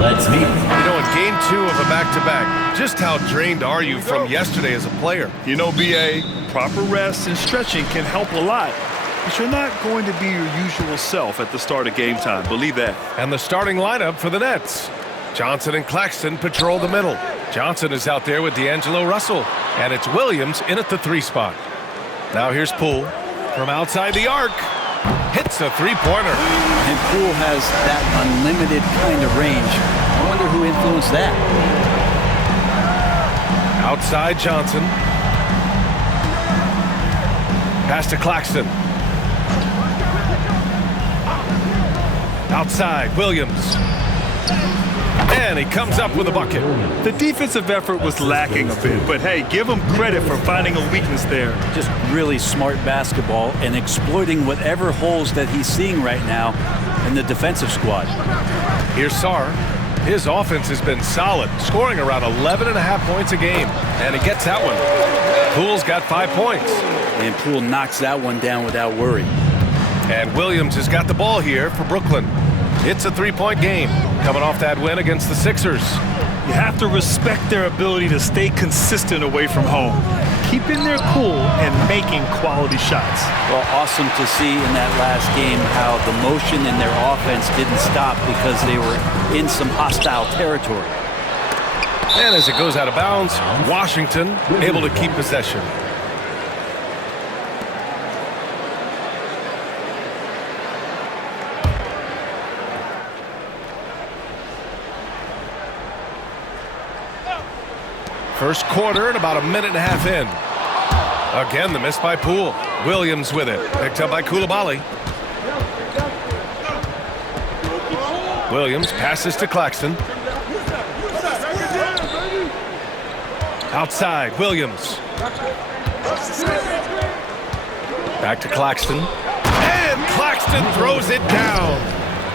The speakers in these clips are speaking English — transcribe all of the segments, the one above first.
Let's meet. You know, in game 2 of a back-to-back, just how drained are you from yesterday as a player? You know, B.A., proper rest and stretching can help a lot. But you're not going to be your usual self at the start of game time. Believe that. And the starting lineup for the Nets. Johnson and Claxton patrol the middle. Johnson is out there with D'Angelo Russell. And it's Williams in at the 3 spot. Now here's Poole from outside the arc. Hits a three-pointer. And Poole has that unlimited kind of range. I wonder who influenced that. Outside Johnson. Pass to Claxton. Outside Williams. And he comes up with a bucket. The defensive effort was lacking a bit, but hey, give him credit for finding a weakness there. Just really smart basketball and exploiting whatever holes that he's seeing right now in the defensive squad. Here's Sarr. His offense has been solid, scoring around 11.5 points a game. And he gets that one. Poole's got 5 points. And Poole knocks that one down without worry. And Williams has got the ball here for Brooklyn. It's a 3-point game, coming off that win against the Sixers. You have to respect their ability to stay consistent away from home, keeping their cool and making quality shots. Well, awesome to see in that last game how the motion in their offense didn't stop because they were in some hostile territory. And as it goes out of bounds, Washington able to keep possession. First quarter and about a minute and a half in. Again, the miss by Poole. Williams with it. Picked up by Coulibaly. Williams passes to Claxton. Outside, Williams. Back to Claxton. And Claxton throws it down.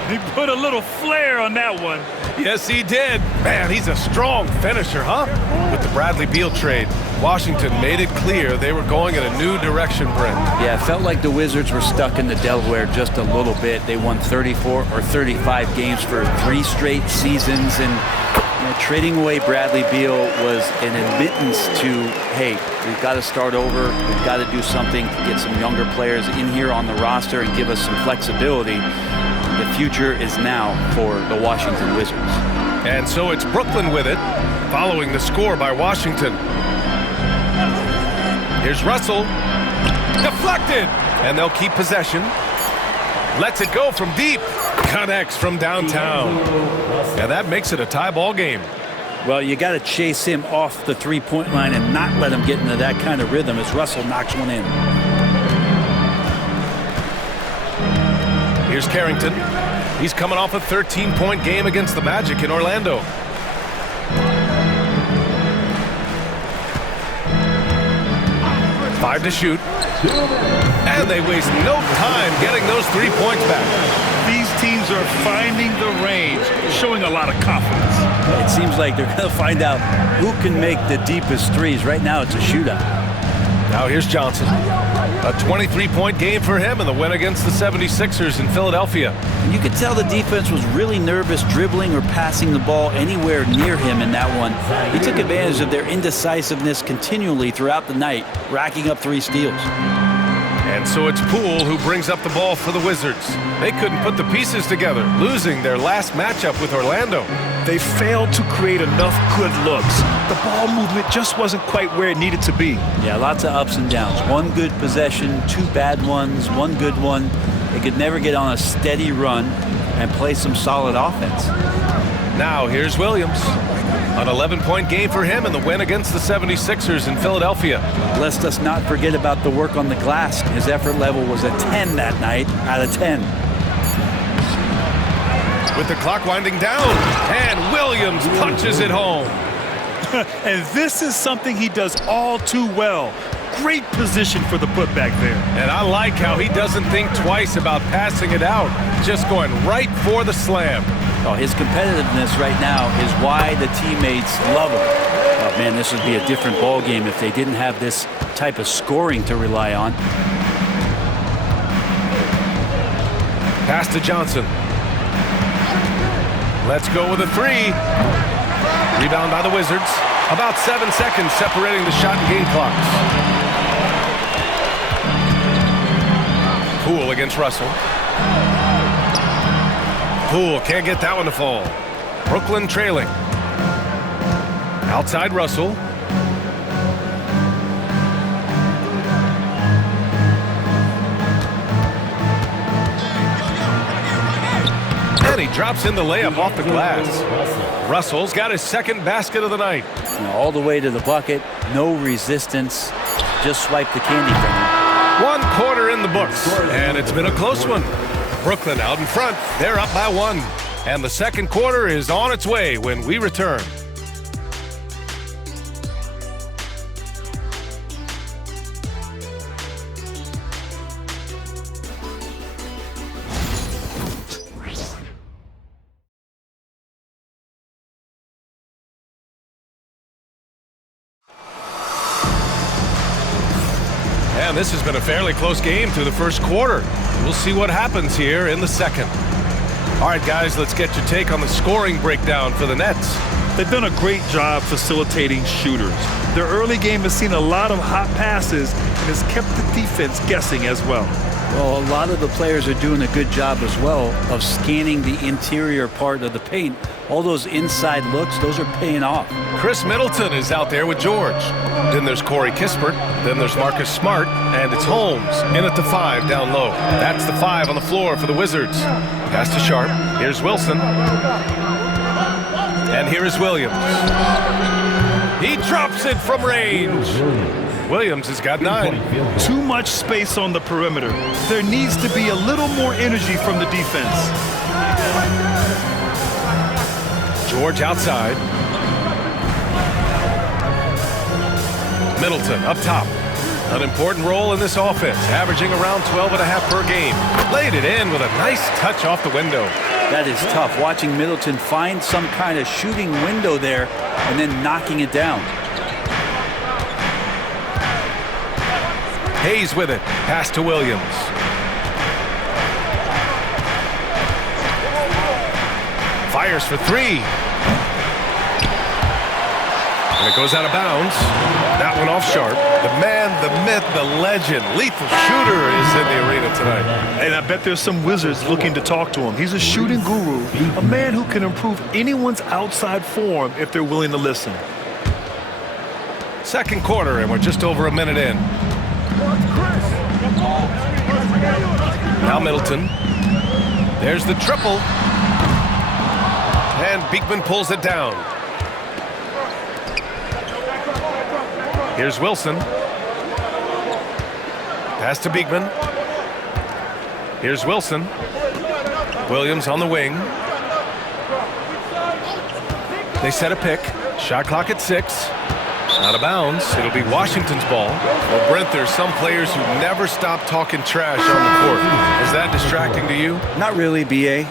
He put a little flair on that one. Yes, he did. Man, he's a strong finisher, huh? With the Bradley Beal trade, Washington made it clear they were going in a new direction, Brent. Yeah, it felt like the Wizards were stuck in the Delaware just a little bit. They won 34 or 35 games for 3 straight seasons, and trading away Bradley Beal was an admittance to, hey, we've got to start over. We've got to do something to get some younger players in here on the roster and give us some flexibility. The future is now for the Washington Wizards. And so it's Brooklyn with it, following the score by Washington. Here's Russell. Deflected. And they'll keep possession. Lets it go from deep. Connects from downtown. And that makes it a tie ball game. Well, you got to chase him off the three-point line and not let him get into that kind of rhythm as Russell knocks one in. Here's Carrington. He's coming off a 13-point game against the Magic in Orlando. Five to shoot. And they waste no time getting those 3 points back. These teams are finding the range, showing a lot of confidence. It seems like they're going to find out who can make the deepest threes. Right now, it's a shootout. Now here's Johnson. A 23-point game for him in the win against the 76ers in Philadelphia. You could tell the defense was really nervous dribbling or passing the ball anywhere near him in that one. He took advantage of their indecisiveness continually throughout the night, racking up 3 steals. And so it's Poole who brings up the ball for the Wizards. They couldn't put the pieces together, losing their last matchup with Orlando. They failed to create enough good looks. The ball movement just wasn't quite where it needed to be. Yeah, lots of ups and downs. 1 good possession, 2 bad ones, 1 good one. They could never get on a steady run and play some solid offense. Now here's Williams. An 11-point game for him in the win against the 76ers in Philadelphia. Let's us not forget about the work on the glass. His effort level was a 10 that night out of 10. With the clock winding down, and Williams punches it home. And this is something he does all too well. Great position for the putback there. And I like how he doesn't think twice about passing it out, just going right for the slam. Oh, his competitiveness right now is why the teammates love him. Oh, man, this would be a different ball game if they didn't have this type of scoring to rely on. Pass to Johnson. Let's go with a three. Rebound by the Wizards. About 7 seconds separating the shot and game clocks. Poole against Russell. Poole can't get that one to fall. Brooklyn trailing. Outside Russell. And he drops in the layup off the glass. Russell's got his second basket of the night. All the way to the bucket, no resistance, just swipe the candy from him. 1 quarter in the books, and it's been a close one. Brooklyn out in front. They're up by 1. And the second quarter is on its way when we return. And this has been a fairly close game through the first quarter. We'll see what happens here in the second. All right, guys, let's get your take on the scoring breakdown for the Nets. They've done a great job facilitating shooters. Their early game has seen a lot of hot passes and has kept the defense guessing as well. Well, a lot of the players are doing a good job as well of scanning the interior part of the paint. All those inside looks, those are paying off. Chris Middleton is out there with George. Then there's Corey Kispert. Then there's Marcus Smart. And it's Holmes in at the 5 down low. That's the 5 on the floor for the Wizards. Pass to Sharp. Here's Wilson. And here is Williams. He drops it from range. Williams has got 9. Too much space on the perimeter. There needs to be a little more energy from the defense. George outside. Middleton up top. An important role in this offense, averaging around 12.5 per game. Laid it in with a nice touch off the window. That is tough, watching Middleton find some kind of shooting window there and then knocking it down. Hayes with it. Pass to Williams. Fires for 3. And it goes out of bounds. That one off Sharp. The man, the myth, the legend, lethal shooter is in the arena tonight. And I bet there's some Wizards looking to talk to him. He's a shooting guru, a man who can improve anyone's outside form if they're willing to listen. Second quarter, and we're just over a minute in. Now Middleton. There's the triple. And Beekman pulls it down. Here's Wilson. Pass to Beekman. Here's Wilson. Williams on the wing. They set a pick. Shot clock at 6. Out of bounds. It'll be Washington's ball. Well, Brent, there's some players who never stop talking trash on the court. Is that distracting to you? Not really, B.A.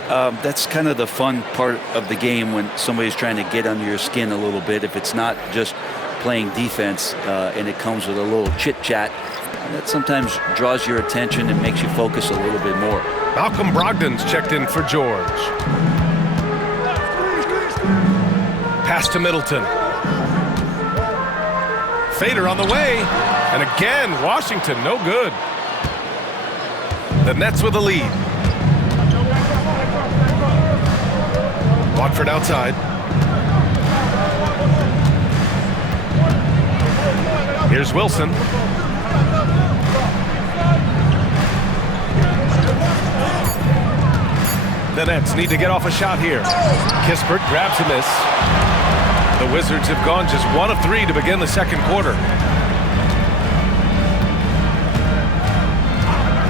That's kind of the fun part of the game when somebody's trying to get under your skin a little bit. If it's not just playing defense and it comes with a little chit-chat, that sometimes draws your attention and makes you focus a little bit more. Malcolm Brogdon's checked in for George. Pass to Middleton. Fader on the way. And again, Washington, no good. The Nets with the lead. Watford outside. Here's Wilson. The Nets need to get off a shot here. Kispert grabs a miss. The Wizards have gone just 1 of 3 to begin the second quarter.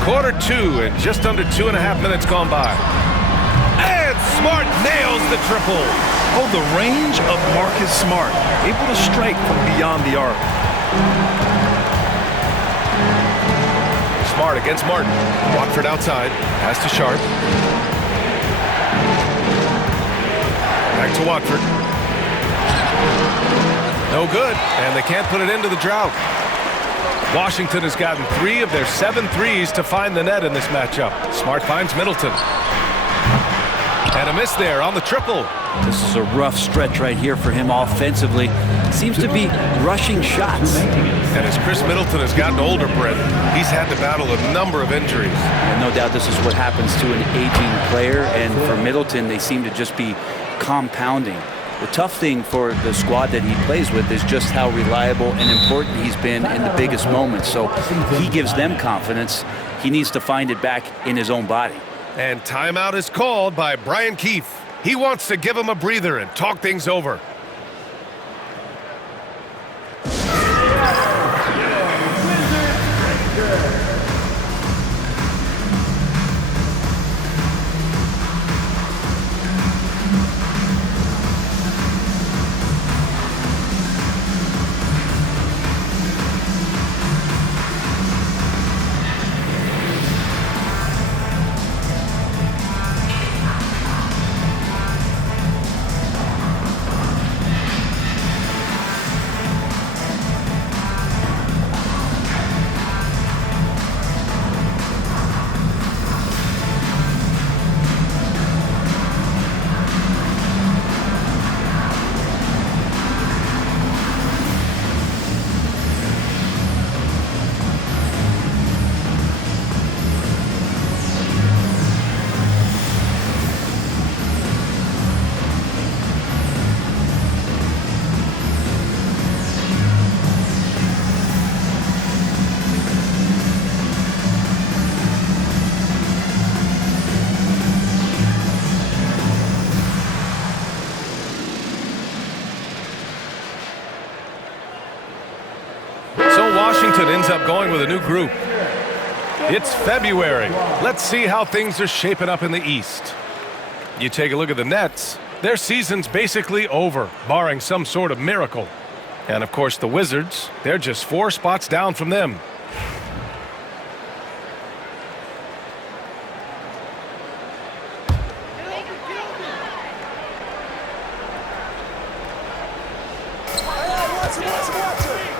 Quarter 2 and just under 2.5 minutes gone by. And Smart nails the triple. Oh, the range of Marcus Smart, able to strike from beyond the arc. Smart against Martin. Watford outside. Pass to Sharp. Back to Watford. No good, and they can't put it into the drought. Washington has gotten 3 of their 7 threes to find the net in this matchup. Smart finds Middleton. And a miss there on the triple. This is a rough stretch right here for him offensively. Seems to be rushing shots. And as Chris Middleton has gotten older, Brett, he's had to battle a number of injuries. And no doubt this is what happens to an aging player. And for Middleton, they seem to just be compounding. The tough thing for the squad that he plays with is just how reliable and important he's been in the biggest moments. So he gives them confidence. He needs to find it back in his own body. And timeout is called by Brian Keefe. He wants to give him a breather and talk things over. Washington ends up going with a new group. It's February. Let's see how things are shaping up in the East. You take a look at the Nets. Their season's basically over, barring some sort of miracle. And of course the Wizards, they're just 4 spots down from them.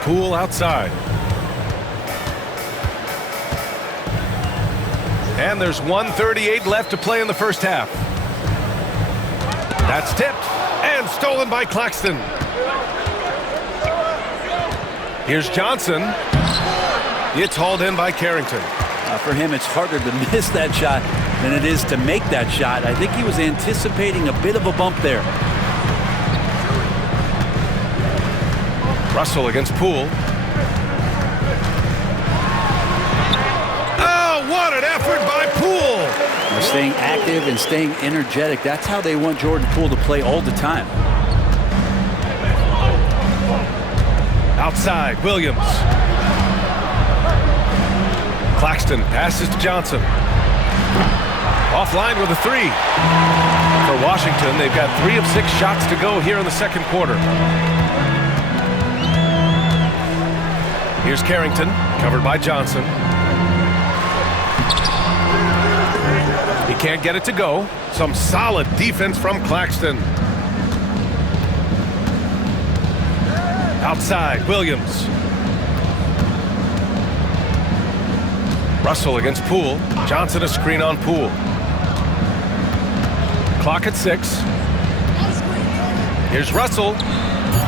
Poole outside. And there's 1:38 left to play in the first half. That's tipped and stolen by Claxton. Here's Johnson. It's hauled in by Carrington. For him, it's harder to miss that shot than it is to make that shot. I think he was anticipating a bit of a bump there. Russell against Poole. Oh, what an effort by Poole! They're staying active and staying energetic. That's how they want Jordan Poole to play all the time. Outside, Williams. Claxton passes to Johnson. Offline with a 3. For Washington, they've got 3 of 6 shots to go here in the second quarter. Here's Carrington, covered by Johnson. He can't get it to go. Some solid defense from Claxton. Outside, Williams. Russell against Poole. Johnson a screen on Poole. Clock at 6. Here's Russell.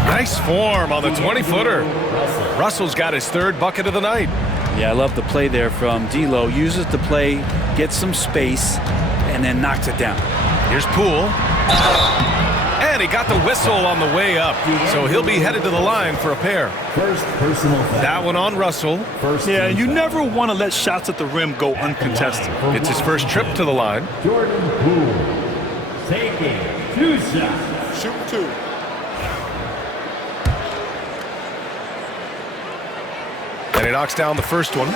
Nice form on the 20-footer. Russell's got his 3rd bucket of the night. Yeah, I love the play there from D'Lo. Uses the play, gets some space, and then knocks it down. Here's Poole. And he got the whistle on the way up. So he'll be headed to the line for a pair. First personal foul. That one on Russell. Yeah, you never want to let shots at the rim go uncontested. It's his first trip to the line. Jordan Poole taking 2 shots. Shoot 2. And he knocks down the first one.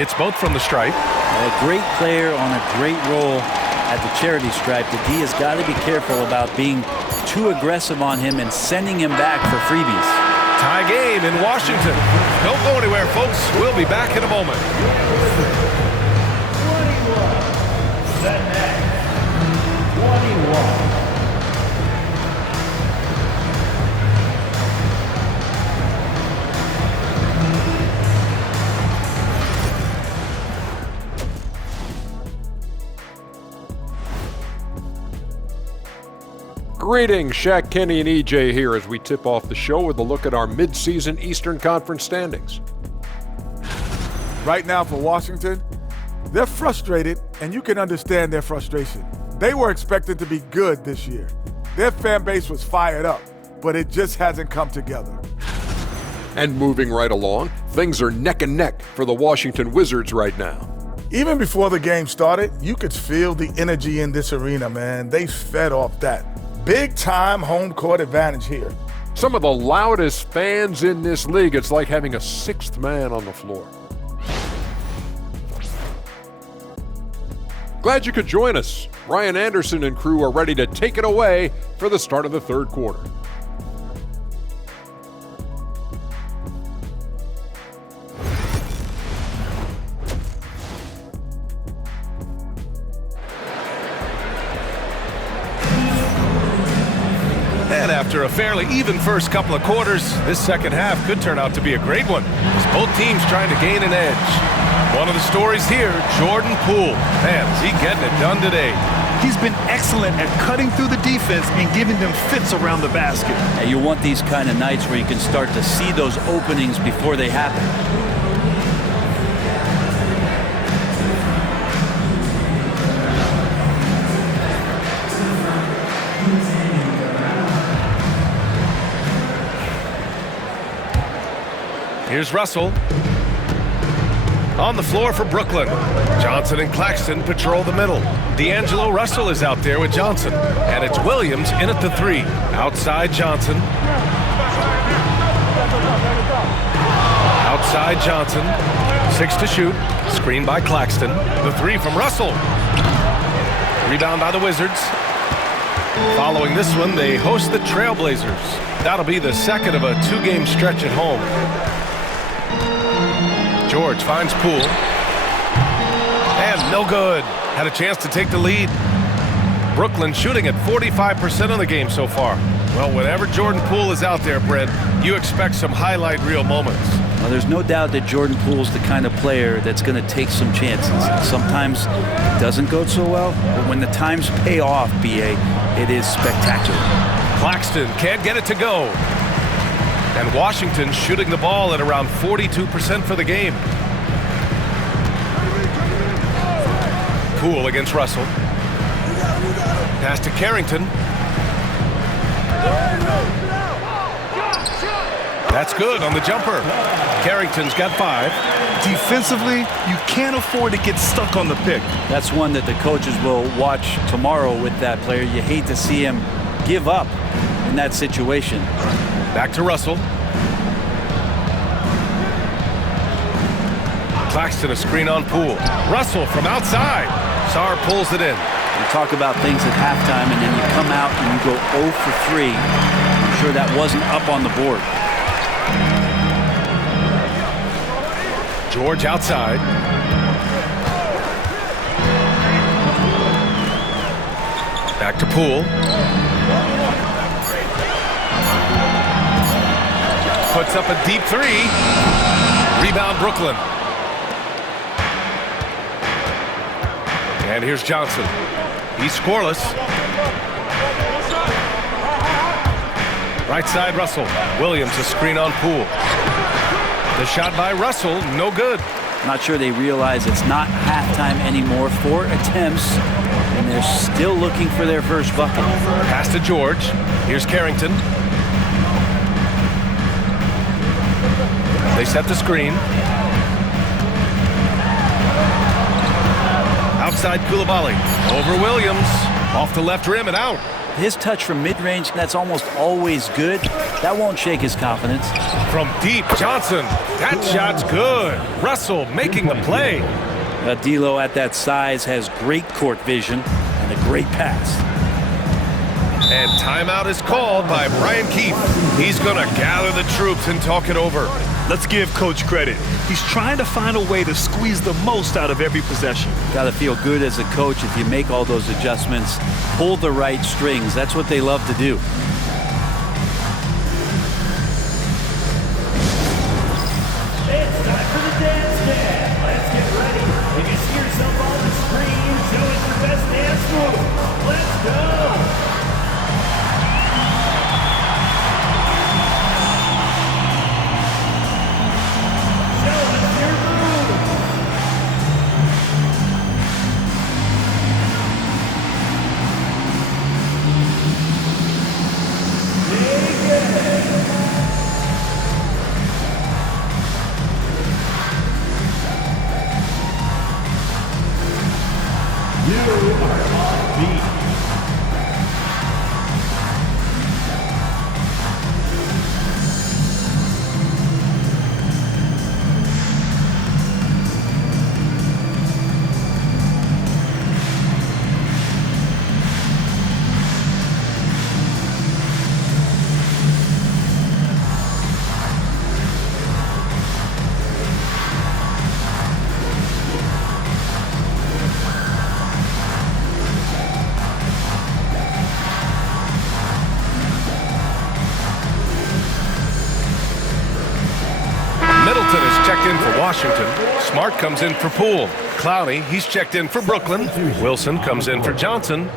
It's both from the stripe. A great player on a great role at the charity stripe. The D has got to be careful about being too aggressive on him and sending him back for freebies. Tie game in Washington. Don't go anywhere, folks. We'll be back in a moment. Greetings, Shaq, Kenny, and EJ here as we tip off the show with a look at our mid-season Eastern Conference standings. Right now for Washington, they're frustrated, and you can understand their frustration. They were expected to be good this year. Their fan base was fired up, but it just hasn't come together. And moving right along, things are neck and neck for the Washington Wizards right now. Even before the game started, you could feel the energy in this arena, man. They fed off that. Big-time home court advantage here. Some of the loudest fans in this league. It's like having a sixth man on the floor. Glad you could join us. Ryan Anderson and crew are ready to take it away for the start of the third quarter. And after a fairly even first couple of quarters, this second half could turn out to be a great one, as both teams trying to gain an edge. One of the stories here, Jordan Poole. Man, is he getting it done today. He's been excellent at cutting through the defense and giving them fits around the basket. And you want these kind of nights where you can start to see those openings before they happen. Here's Russell. On the floor for Brooklyn. Johnson and Claxton patrol the middle. D'Angelo Russell is out there with Johnson. And it's Williams in at the three. Outside Johnson. Outside Johnson. 6 to shoot. Screen by Claxton. The three from Russell. Rebound by the Wizards. Following this one, they host the Trailblazers. That'll be the second of a two-game stretch at home. George finds Poole. And no good. Had a chance to take the lead. Brooklyn shooting at 45% of the game so far. Well, whenever Jordan Poole is out there, Brent, you expect some highlight reel moments. Well, there's no doubt that Jordan Poole's the kind of player that's going to take some chances. Sometimes it doesn't go so well, but when the times pay off, BA, it is spectacular. Claxton can't get it to go. And Washington shooting the ball at around 42% for the game. Poole against Russell. Pass to Carrington. That's good on the jumper. Carrington's got 5. Defensively, you can't afford to get stuck on the pick. That's one that the coaches will watch tomorrow with that player. You hate to see him give up in that situation. Back to Russell. Claxton a screen on Poole. Russell from outside. Sarr pulls it in. You talk about things at halftime, and then you come out and you go 0 for 3. I'm sure that wasn't up on the board. George outside. Back to Poole. Puts up a deep 3. Rebound Brooklyn. And here's Johnson. He's scoreless. Right side Russell. Williams a screen on Poole. The shot by Russell, no good. Not sure they realize it's not halftime anymore. 4 attempts, and they're still looking for their first bucket. Pass to George. Here's Carrington. They set the screen. Outside Coulibaly. Over Williams. Off the left rim and out. His touch from mid-range, that's almost always good. That won't shake his confidence. From deep, Johnson. That shot's good. Russell making the play. D'Lo at that size has great court vision and a great pass. And timeout is called by Brian Keefe. He's going to gather the troops and talk it over. Let's give Coach credit. He's trying to find a way to squeeze the most out of every possession. Got to feel good as a coach if you make all those adjustments, pull the right strings. That's what they love to do. It's time for the dance band. Let's get ready. If you see yourself on the screen, show us your best dance move. Let's go. Washington. Smart comes in for Poole. Clowney, he's checked in for Brooklyn. Wilson comes in for Johnson.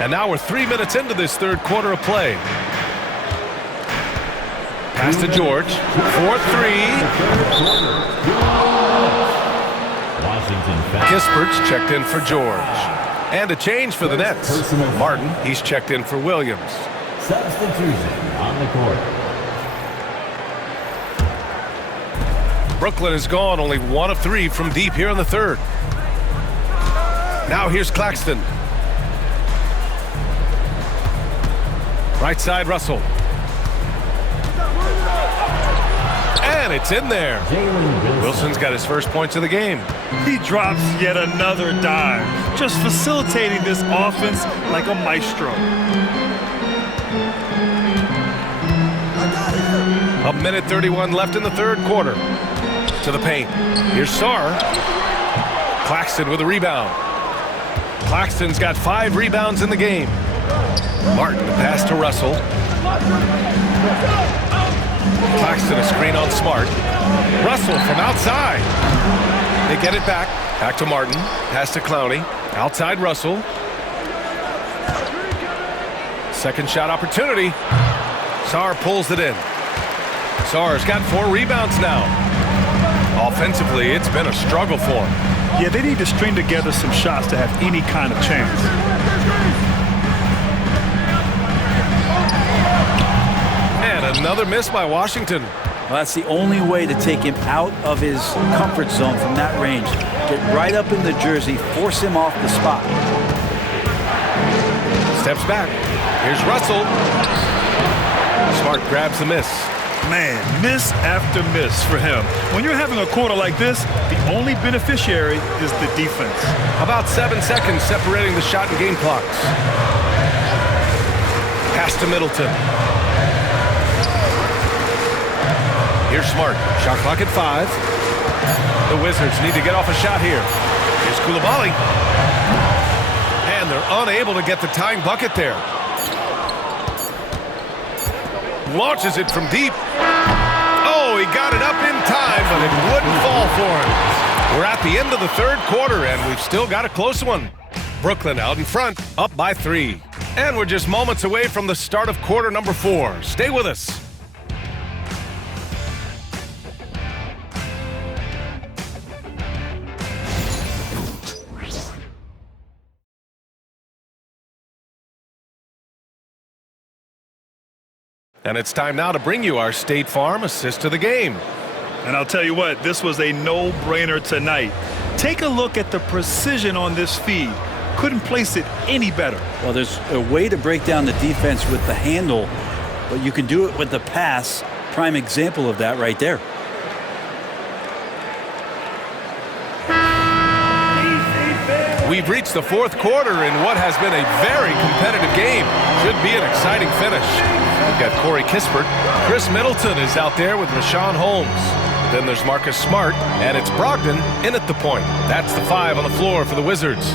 And now we're 3 minutes into this third quarter of play. Pass to George. 4-3. Kispert's checked in for George. And a change for the Nets. Martin, he's checked in for Williams. Substitution on the court. Brooklyn is gone, only 1 of 3 from deep here in the third. Now here's Claxton. Right side, Russell. And it's in there. Wilson's got his first points of the game. He drops yet another dime, just facilitating this offense like a maestro. A minute 31 left in the third quarter. To the paint. Here's Sarr. Claxton with a rebound. Claxton's got 5 rebounds in the game. Martin, the pass to Russell. Claxton, a screen on Smart. Russell from outside. They get it back. Back to Martin. Pass to Clowney. Outside Russell. Second shot opportunity. Sarr pulls it in. Sarr's got 4 rebounds now. Offensively, it's been a struggle for him. Yeah, they need to string together some shots to have any kind of chance. And another miss by Washington. Well, that's the only way to take him out of his comfort zone from that range. Get right up in the jersey, force him off the spot. Steps back. Here's Russell. Smart grabs the miss. Man, miss after miss for him. When you're having a quarter like this, the only beneficiary is the defense. About 7 seconds separating the shot and game clocks. Pass to Middleton. Here's Smart. Shot clock at 5. The Wizards need to get off a shot here. Here's Coulibaly. And they're unable to get the tying bucket there. Launches it from deep. Oh, he got it up in time, but it wouldn't fall for him. We're at the end of the third quarter, and we've still got a close one. Brooklyn out in front, up by 3. And we're just moments away from the start of quarter number 4. Stay with us. And it's time now to bring you our State Farm assist to the game. And I'll tell you what, this was a no-brainer tonight. Take a look at the precision on this feed. Couldn't place it any better. Well, there's a way to break down the defense with the handle, but you can do it with the pass. Prime example of that right there. We've reached the fourth quarter in what has been a very competitive game. Should be an exciting finish. We've got Corey Kispert. Chris Middleton is out there with Rashawn Holmes. Then there's Marcus Smart, and it's Brogdon in at the point. That's the 5 on the floor for the Wizards.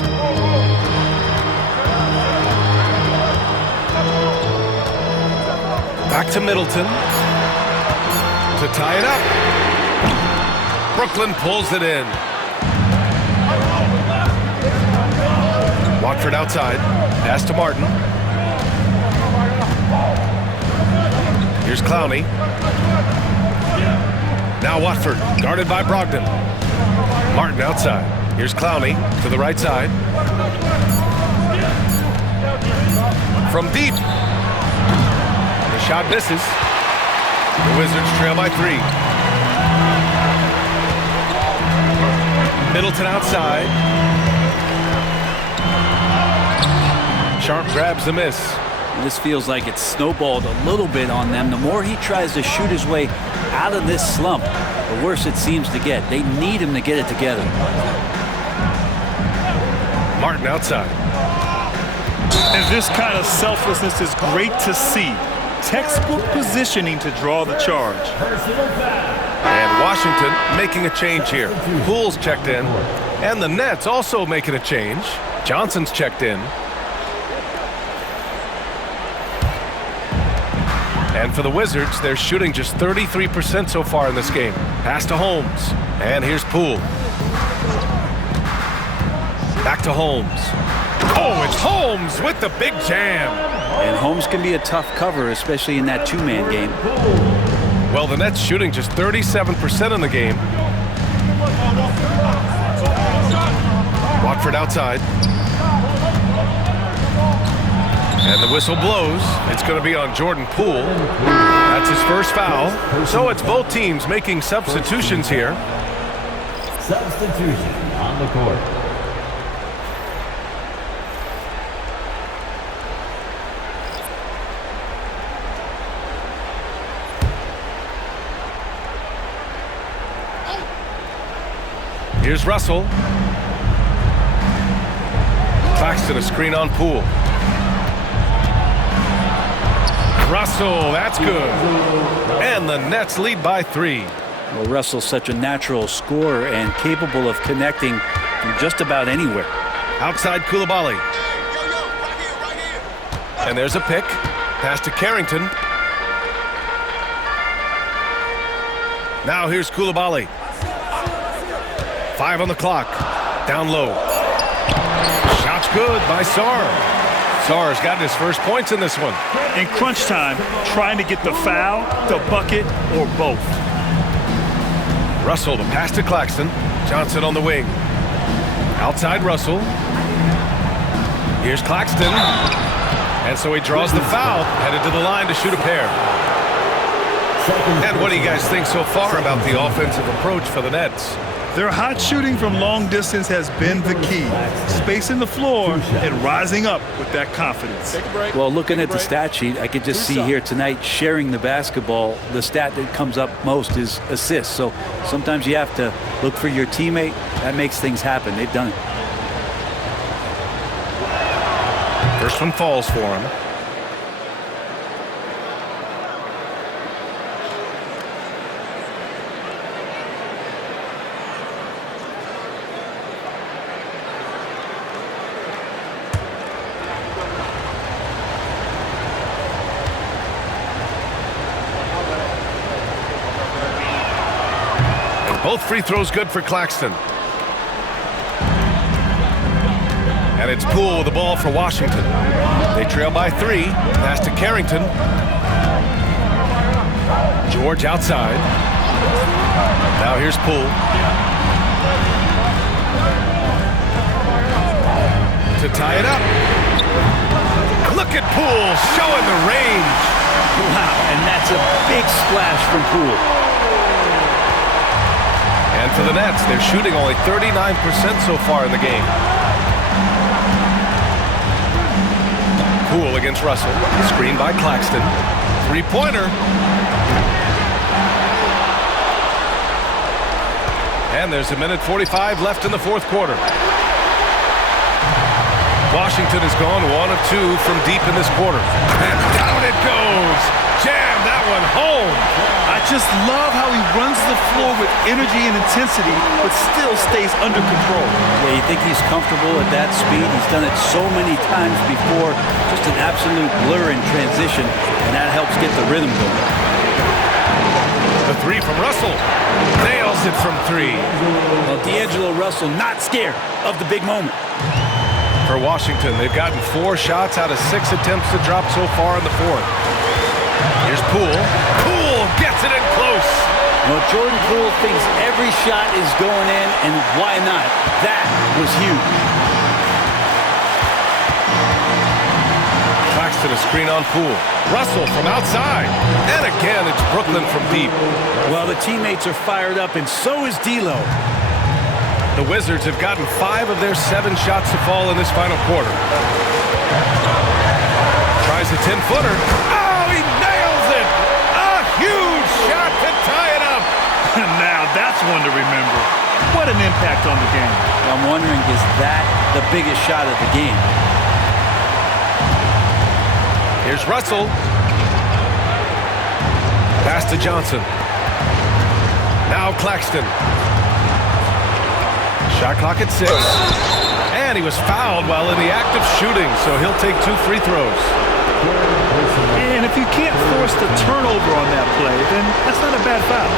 Back to Middleton to tie it up. Brooklyn pulls it in. Watford outside. Pass to Martin. Here's Clowney. Now Watford, guarded by Brogdon. Martin outside. Here's Clowney to the right side. From deep. The shot misses. The Wizards trail by 3. Middleton outside. Sharp grabs the miss. This feels like it's snowballed a little bit on them. The more he tries to shoot his way out of this slump, the worse it seems to get. They need him to get it together. Martin outside. And this kind of selflessness is great to see. Textbook positioning to draw the charge. And Washington making a change here. Poole's checked in. And the Nets also making a change. Johnson's checked in. And for the Wizards, they're shooting just 33% so far in this game. Pass to Holmes. And here's Poole. Back to Holmes. Oh, it's Holmes with the big jam. And Holmes can be a tough cover, especially in that two-man game. Well, the Nets shooting just 37% in the game. Watford outside. And the whistle blows. It's going to be on Jordan Poole. That's his first foul. So it's both teams making substitutions here. Substitution on the court. Here's Russell. Claxton a screen on Poole. Russell, that's good. And the Nets lead by 3. Well, Russell's such a natural scorer and capable of connecting from just about anywhere. Outside Coulibaly. And there's a pick. Pass to Carrington. Now here's Coulibaly. 5 on the clock. Down low. Shot's good by Sarr. Sarr's gotten his first points in this one. In crunch time, trying to get the foul, the bucket, or both. Russell, the pass to Claxton. Johnson on the wing. Outside Russell. Here's Claxton. And so he draws the foul, headed to the line to shoot a pair. And what do you guys think so far about the offensive approach for the Nets? Their hot shooting from long distance has been the key. Spacing the floor and rising up with that confidence. Well, looking at the stat sheet, I could just see here tonight sharing the basketball. The stat that comes up most is assists. So sometimes you have to look for your teammate. That makes things happen. They've done it. First one falls for him. Both free throws good for Claxton. And it's Poole with the ball for Washington. They trail by 3. Pass to Carrington. George outside. Now here's Poole. To tie it up. Look at Poole showing the range. Wow, and that's a big splash from Poole. And for the Nets, they're shooting only 39% so far in the game. Poole against Russell. Screen by Claxton. Three-pointer. And there's a minute 45 left in the fourth quarter. Washington has gone 1 of 2 from deep in this quarter. And down it goes. Jam that one home. I just love how he runs the floor with energy and intensity, but still stays under control. Yeah, you think he's comfortable at that speed? He's done it so many times before. Just an absolute blur in transition, and that helps get the rhythm going. The 3 from Russell. Nails it from 3. Well, D'Angelo Russell not scared of the big moment. For Washington, they've gotten 4 shots out of 6 attempts to drop so far in the fourth. Here's Poole. Poole gets it in close. Well, Jordan Poole thinks every shot is going in, and why not? That was huge. Claxton a screen on Poole. Russell from outside. And again, it's Brooklyn from deep. Well, the teammates are fired up, and so is D'Lo. The Wizards have gotten 5 of their 7 shots to fall in this final quarter. Tries a 10-footer. Oh, he nails it! A huge shot to tie it up. Now that's one to remember. What an impact on the game. I'm wondering, is that the biggest shot of the game? Here's Russell. Pass to Johnson. Now Claxton. Shot clock at 6. And he was fouled while in the act of shooting, so he'll take 2 free throws. And if you can't force the turnover on that play, then that's not a bad foul.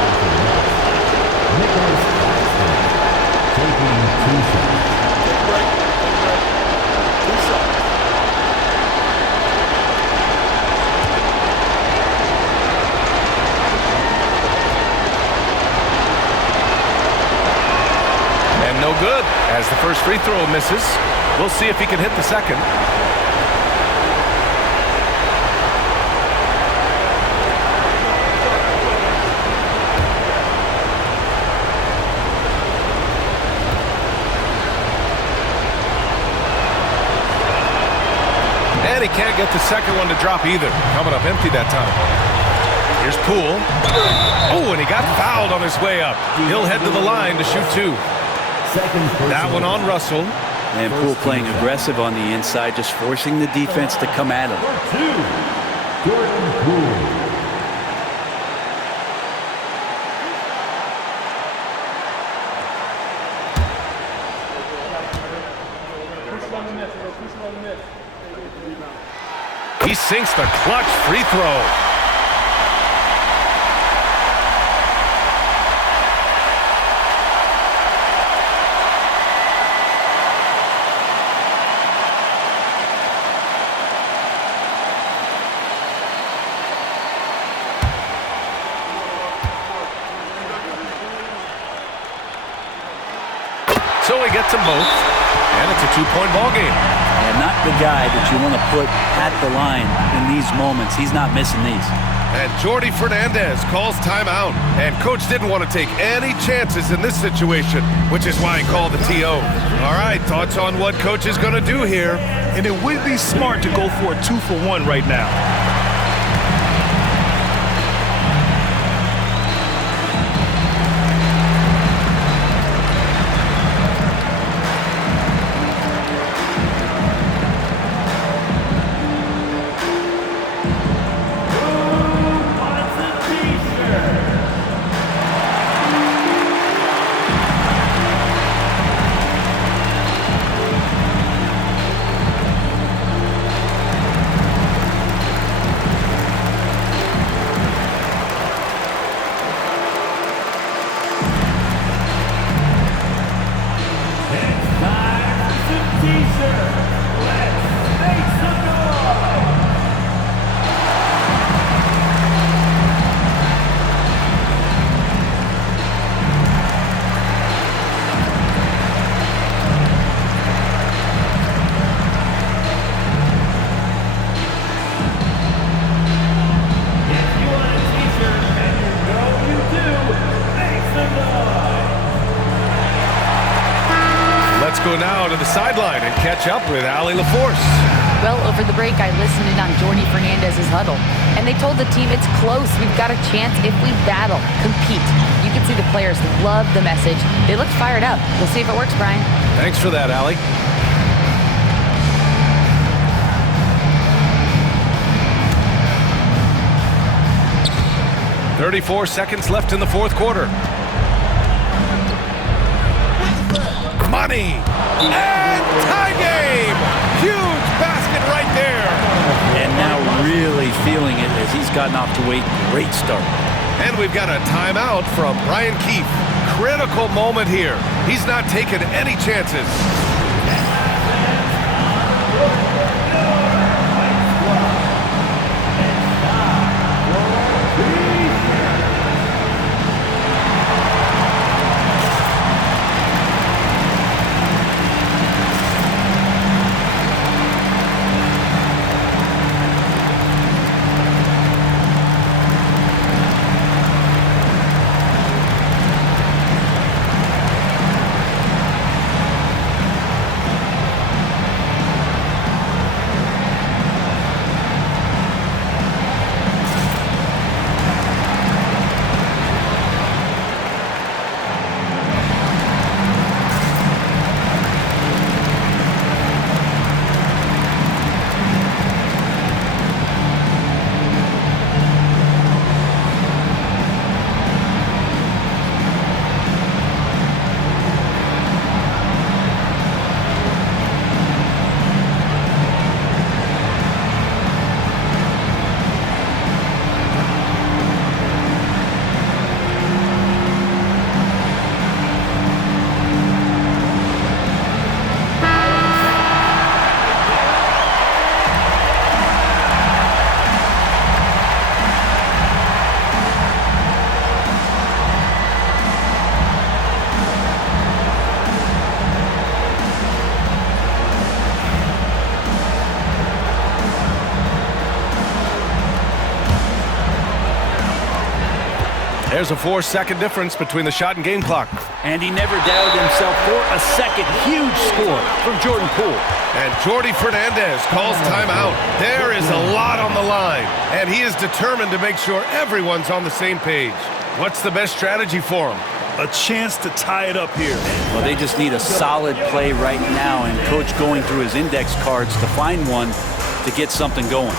And no good, as the first free throw misses. We'll see if he can hit the second. And he can't get the second one to drop either. Coming up empty that time. Here's Poole. Oh, and he got fouled on his way up. He'll head to the line to shoot 2. That one on Russell. And Poole playing aggressive on the inside, just forcing the defense to come at him. Jordan Poole. He sinks the clutch free throw. So he gets them both, and it's a 2-point ball game. And not the guy that you want to put at the line in these moments. He's not missing these. And Jordi Fernandez calls timeout. And Coach didn't want to take any chances in this situation, which is why he called the TO. All right, thoughts on what Coach is going to do here? And it would be smart to go for a 2-for-1 right now. Let's go now to the sideline and catch up with Allie LaForce. Well, over the break, I listened in on Jordi Fernandez's huddle, and they told the team it's close. We've got a chance if we battle, compete. You can see the players love the message. They look fired up. We'll see if it works, Brian. Thanks for that, Allie. "34 seconds left in the fourth quarter. Money! And tie game! Huge basket right there! And now really feeling it as he's gotten off to a great start. And we've got a timeout from Brian Keefe. Critical moment here. He's not taking any chances. There's a 4-second difference between the shot and game clock. And he never doubted himself for a second. Huge score from Jordan Poole. And Jordi Fernandez calls timeout. There is a lot on the line, and he is determined to make sure everyone's on the same page. What's the best strategy for him? A chance to tie it up here. Well, they just need a solid play right now, and Coach going through his index cards to find one to get something going.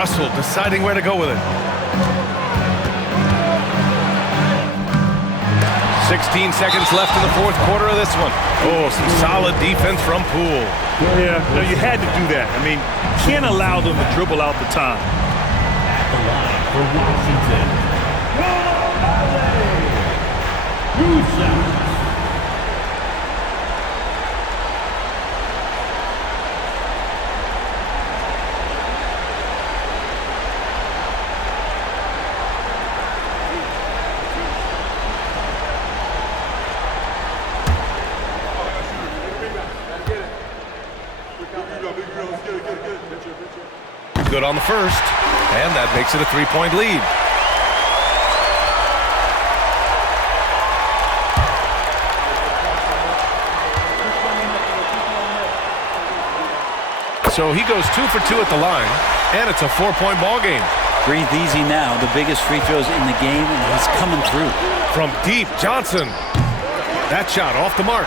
Russell deciding where to go with it. 16 seconds left in the fourth quarter of this one. Oh, some solid defense from Poole. Yeah, no, you had to do that. I mean, can't allow them to dribble out the time. At the line for Washington, Who's Good on the first, and that makes it a 3-point lead. So he goes 2 for 2 at the line, and it's a 4-point ball game. Breathe easy now. The biggest free throws in the game, and he's coming through. From deep, Johnson. That shot off the mark.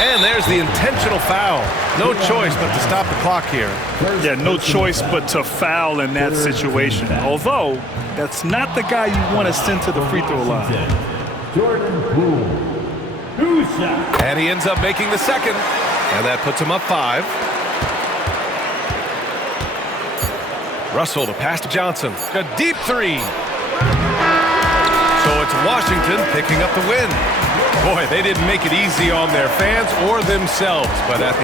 And there's the intentional foul. No choice but to stop the clock here. Yeah, no choice but to foul in that situation. Although, that's not the guy you want to send to the free throw line. Jordan Poole. Who's that? And he ends up making the second. And that puts him up 5. Russell to pass to Johnson. A deep 3. So it's Washington picking up the win. Boy, they didn't make it easy on their fans or themselves, but at the